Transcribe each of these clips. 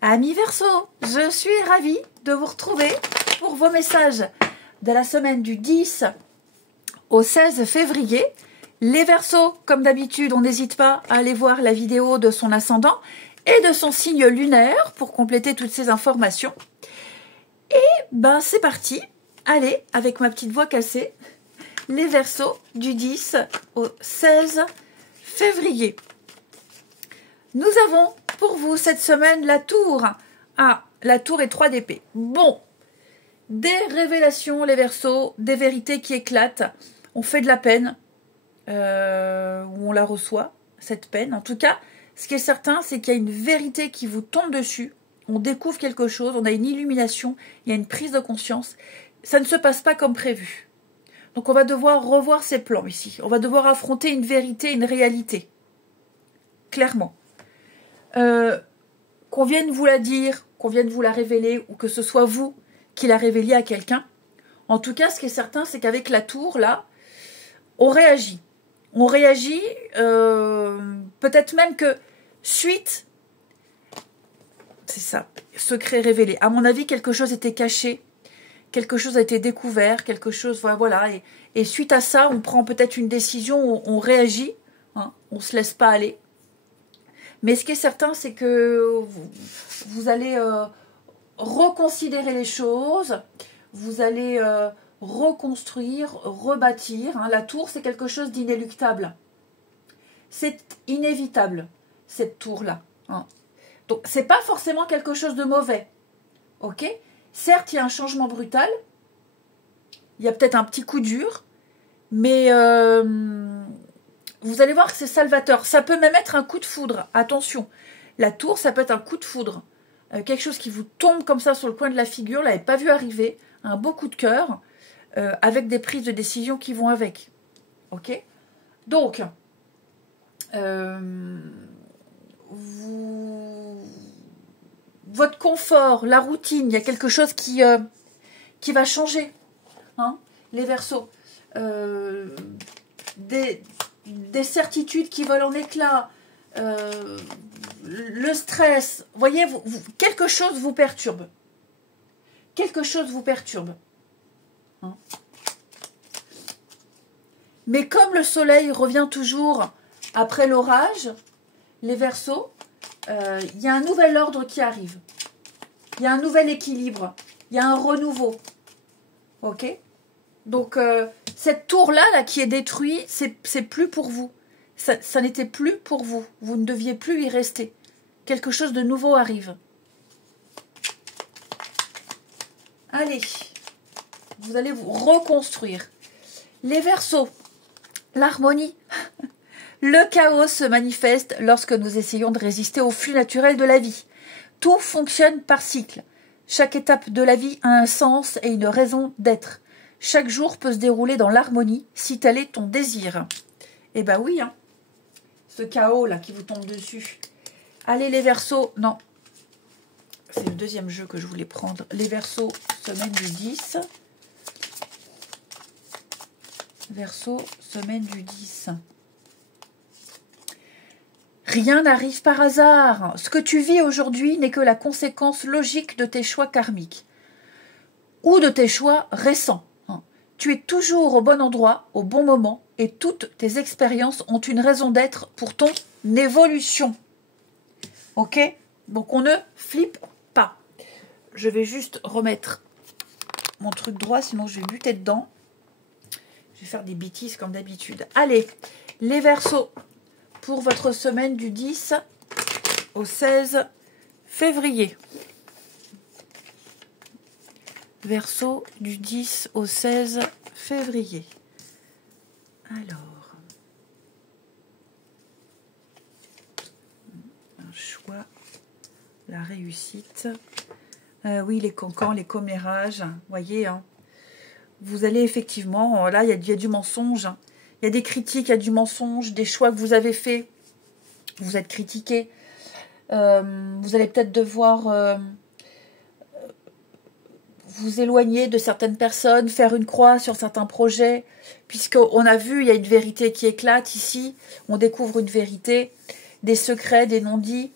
Amis Verseau, je suis ravie de vous retrouver pour vos messages de la semaine du 10 au 16 février. Les Verseaux, comme d'habitude, on n'hésite pas à aller voir la vidéo de son ascendant et de son signe lunaire pour compléter toutes ces informations. Et ben c'est parti, allez, avec ma petite voix cassée, les Verseaux du 10 au 16 février. Nous avons pour vous cette semaine la tour. Ah, la tour et 3 d'épée. Bon, des révélations les Verseaux, des vérités qui éclatent. On fait de la peine, ou on la reçoit, cette peine. En tout cas, ce qui est certain, c'est qu'il y a une vérité qui vous tombe dessus. On découvre quelque chose, on a une illumination, il y a une prise de conscience. Ça ne se passe pas comme prévu. Donc on va devoir revoir ses plans ici. On va devoir affronter une vérité, une réalité. Clairement. Qu'on vienne vous la dire, qu'on vienne vous la révéler, ou que ce soit vous qui la révéliez à quelqu'un. En tout cas, ce qui est certain, c'est qu'avec la tour, là, on réagit. On réagit, peut-être même que suite, c'est ça, secret révélé. À mon avis, quelque chose était caché, quelque chose a été découvert, quelque chose, voilà. Et suite à ça, on prend peut-être une décision, on réagit, hein, on ne se laisse pas aller. Mais ce qui est certain, c'est que vous allez reconsidérer les choses, vous allez reconstruire, rebâtir. Hein. La tour, c'est quelque chose d'inéluctable. C'est inévitable, cette tour-là. Hein. Donc, c'est pas forcément quelque chose de mauvais. Ok ? Certes, il y a un changement brutal, il y a peut-être un petit coup dur, mais vous allez voir que c'est salvateur. Ça peut même être un coup de foudre. Attention, la tour, ça peut être un coup de foudre. Quelque chose qui vous tombe comme ça sur le coin de la figure, vous l'avez pas vu arriver. Un beau coup de cœur, avec des prises de décision qui vont avec. Ok ? Donc, votre confort, la routine, il y a quelque chose qui va changer. Hein, les Verseaux. Des certitudes qui volent en éclats, le stress, vous voyez, quelque chose vous perturbe. Quelque chose vous perturbe. Hein. Mais comme le soleil revient toujours après l'orage, les Verseaux, il y a un nouvel ordre qui arrive. Il y a un nouvel équilibre. Il y a un renouveau. Ok ? Donc, cette tour-là là, qui est détruite, c'est plus pour vous. Ça n'était plus pour vous. Vous ne deviez plus y rester. Quelque chose de nouveau arrive. Allez, vous allez vous reconstruire. Les Verseaux, l'harmonie. Le chaos se manifeste lorsque nous essayons de résister au flux naturel de la vie. Tout fonctionne par cycle. Chaque étape de la vie a un sens et une raison d'être. Chaque jour peut se dérouler dans l'harmonie si tel est ton désir. Eh ben oui, hein. Ce chaos là qui vous tombe dessus. Allez les Verseaux, non. C'est le deuxième jeu que je voulais prendre. Les Verseaux, semaine du 10. Verseaux, semaine du 10. Rien n'arrive par hasard. Ce que tu vis aujourd'hui n'est que la conséquence logique de tes choix karmiques. Ou de tes choix récents. Tu es toujours au bon endroit, au bon moment, et toutes tes expériences ont une raison d'être pour ton évolution. Ok ? Donc on ne flippe pas. Je vais juste remettre mon truc droit, sinon je vais buter dedans. Je vais faire des bêtises comme d'habitude. Allez, les Verseaux, pour votre semaine du 10 au 16 février. Verseau du 10 au 16 février. Alors, un choix, la réussite. Oui, les cancans, les commérages, voyez, hein. Vous allez effectivement, là, il y a du mensonge. Hein. Il y a des critiques, il y a du mensonge, des choix que vous avez faits. Vous êtes critiqué. Vous allez peut-être devoir vous éloigner de certaines personnes, faire une croix sur certains projets, puisqu'on a vu, il y a une vérité qui éclate ici, on découvre une vérité, des secrets, des non-dits.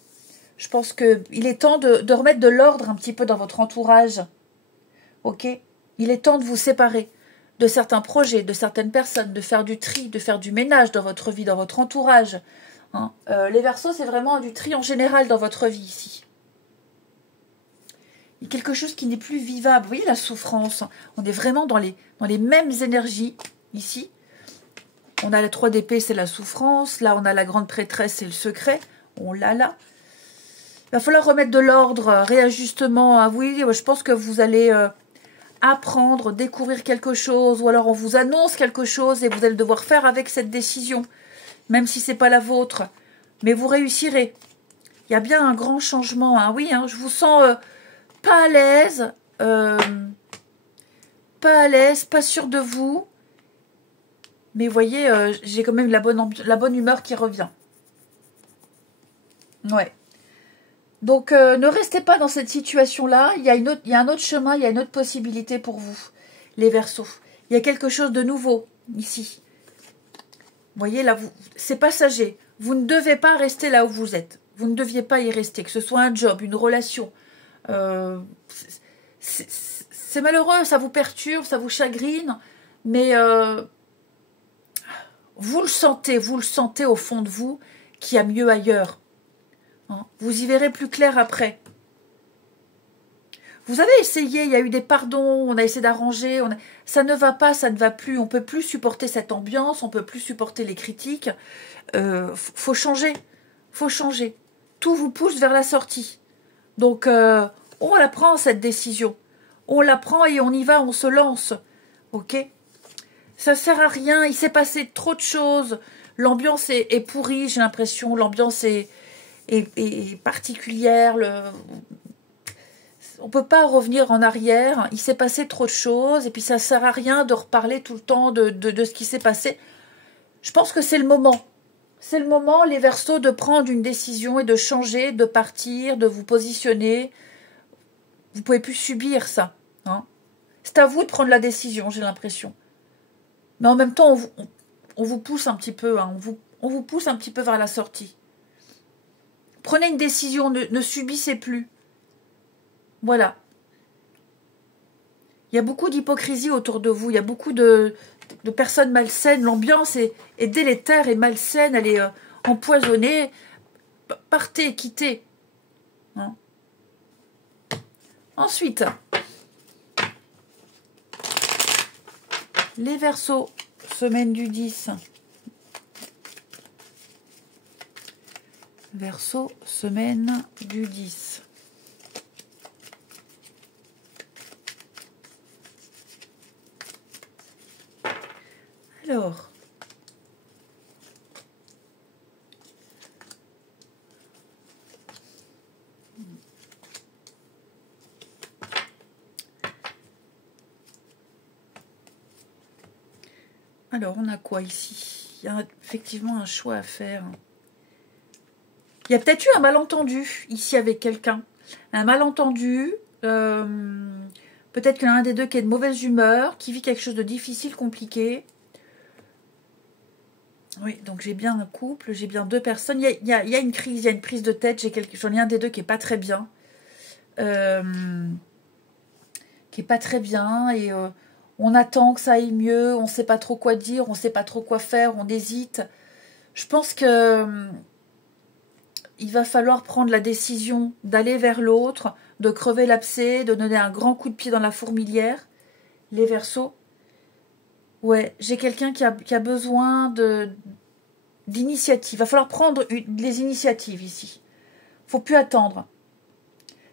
Je pense qu'il est temps de remettre de l'ordre un petit peu dans votre entourage. Ok? Il est temps de vous séparer de certains projets, de certaines personnes, de faire du tri, de faire du ménage dans votre vie, dans votre entourage. Hein. Les Verseaux, c'est vraiment du tri en général dans votre vie ici. Il y a quelque chose qui n'est plus vivable. Vous voyez la souffrance. On est vraiment dans les mêmes énergies ici. On a la 3 d'épée, c'est la souffrance. Là, on a la grande prêtresse, c'est le secret. On l'a là. Il va falloir remettre de l'ordre, réajustement. Ah oui, je pense que vous allez apprendre, découvrir quelque chose. Ou alors on vous annonce quelque chose et vous allez devoir faire avec cette décision. Même si ce n'est pas la vôtre. Mais vous réussirez. Il y a bien un grand changement. Hein. Oui, hein, je vous sens pas à l'aise. Pas à l'aise, pas sûr de vous. Mais vous voyez, j'ai quand même la bonne humeur qui revient. Ouais. Donc, ne restez pas dans cette situation-là. Il y a un autre chemin, il y a une autre possibilité pour vous, les Verseaux. Il y a quelque chose de nouveau, ici. Vous voyez, là, c'est passager. Vous ne devez pas rester là où vous êtes. Vous ne deviez pas y rester, que ce soit un job, une relation. C'est malheureux, ça vous perturbe, ça vous chagrine, mais vous le sentez au fond de vous qu'il y a mieux ailleurs. Hein, vous y verrez plus clair après. Vous avez essayé, il y a eu des pardons, on a essayé d'arranger, ça ne va pas, ça ne va plus, on ne peut plus supporter cette ambiance, on ne peut plus supporter les critiques. Faut changer, faut changer. Tout vous pousse vers la sortie. Donc, on la prend, cette décision. On la prend et on y va, on se lance. Ok? Ça ne sert à rien, il s'est passé trop de choses. L'ambiance est pourrie, j'ai l'impression. L'ambiance est particulière. On ne peut pas revenir en arrière. Il s'est passé trop de choses. Et puis, ça ne sert à rien de reparler tout le temps de ce qui s'est passé. Je pense que c'est le moment. C'est le moment, les Verseaux, de prendre une décision et de changer, de partir, de vous positionner. Vous ne pouvez plus subir ça. Hein. C'est à vous de prendre la décision, j'ai l'impression. Mais en même temps, on vous pousse un petit peu. Hein. On vous pousse un petit peu vers la sortie. Prenez une décision, ne subissez plus. Voilà. Il y a beaucoup d'hypocrisie autour de vous. Il y a beaucoup de personnes malsaines. L'ambiance est délétère et malsaine. Elle est empoisonnée. Partez, quittez. Hein. Ensuite, les Verseaux, semaine du 10. Verseau, semaine du 10. Alors, on a quoi ici? Il y a effectivement un choix à faire. Il y a peut-être eu un malentendu ici avec quelqu'un. Un malentendu. Peut-être qu'il y en a un des deux qui est de mauvaise humeur, qui vit quelque chose de difficile, compliqué. Oui, donc j'ai bien un couple, j'ai bien deux personnes. Il y a une crise, il y a une prise de tête. J'en ai un des deux qui n'est pas très bien. Qui n'est pas très bien. Et on attend que ça aille mieux. On ne sait pas trop quoi dire. On ne sait pas trop quoi faire. On hésite. Je pense que il va falloir prendre la décision d'aller vers l'autre, de crever l'abcès, de donner un grand coup de pied dans la fourmilière. Les Verseaux. Ouais, j'ai quelqu'un qui a besoin d'initiative. Il va falloir prendre les initiatives ici. Il ne faut plus attendre.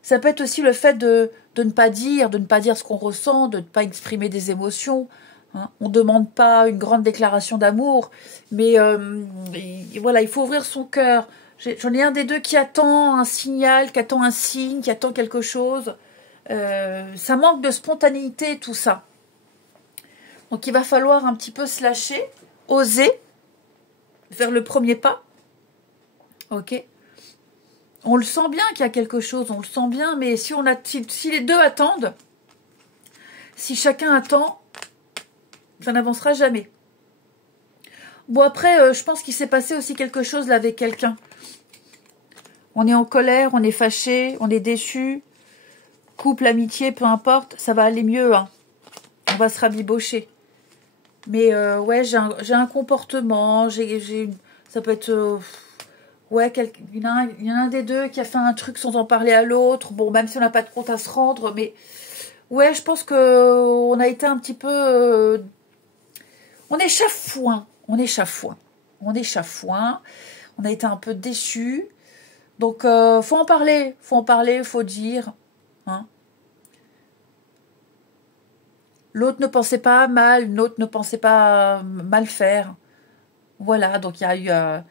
Ça peut être aussi le fait de ne pas dire ce qu'on ressent, de ne pas exprimer des émotions. Hein. On ne demande pas une grande déclaration d'amour, mais voilà, il faut ouvrir son cœur. J'en ai un des deux qui attend un signal, qui attend un signe, qui attend quelque chose. Ça manque de spontanéité, tout ça. Donc, il va falloir un petit peu se lâcher, oser faire le premier pas. Ok. On le sent bien qu'il y a quelque chose, on le sent bien, mais si les deux attendent, si chacun attend, ça n'avancera jamais. Bon, après, je pense qu'il s'est passé aussi quelque chose là avec quelqu'un. On est en colère, on est fâché, on est déçu. Couple, amitié, peu importe, ça va aller mieux. Hein. On va se rabibocher. Mais ouais, j'ai un comportement, ça peut être... ouais, il y en a un des deux qui a fait un truc sans en parler à l'autre. Bon, même si on n'a pas de compte à se rendre, mais... ouais, je pense qu'on a été un petit peu... on est chafouin. On est chafouin. On est chafouin. On a été un peu déçus. Donc, faut en parler. Faut en parler, faut dire. Hein. L'autre ne pensait pas mal, l'autre ne pensait pas mal faire. Voilà, donc il y a eu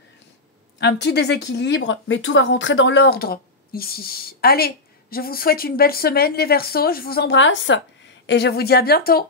un petit déséquilibre, mais tout va rentrer dans l'ordre ici. Allez, je vous souhaite une belle semaine les Verseaux, je vous embrasse et je vous dis à bientôt.